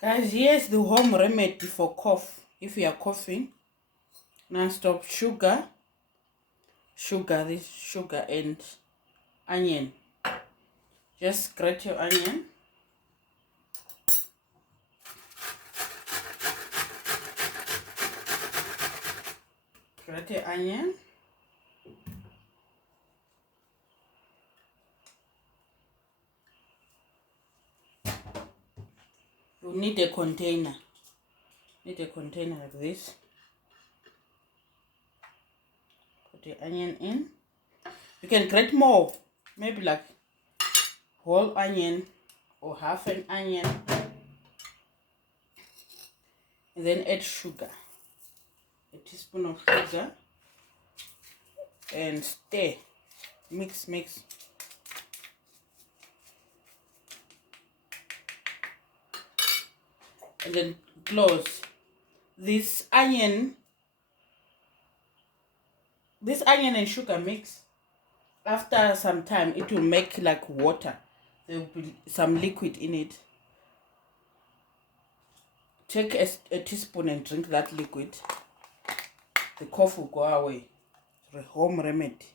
Guys, here's the home remedy for cough. If you are coughing, non-stop sugar, this sugar and onion. Just grate your onion. Grate your onion. You need a container. Need a container like this. Put the onion in. You can grate more, maybe like whole onion or half an onion, and then add sugar, a teaspoon of sugar, and stir, mix, and then close. This onion and sugar mix, after some time it will make like water. There will be some liquid in it. Take a teaspoon and drink that liquid. The cough will go away. Home remedy.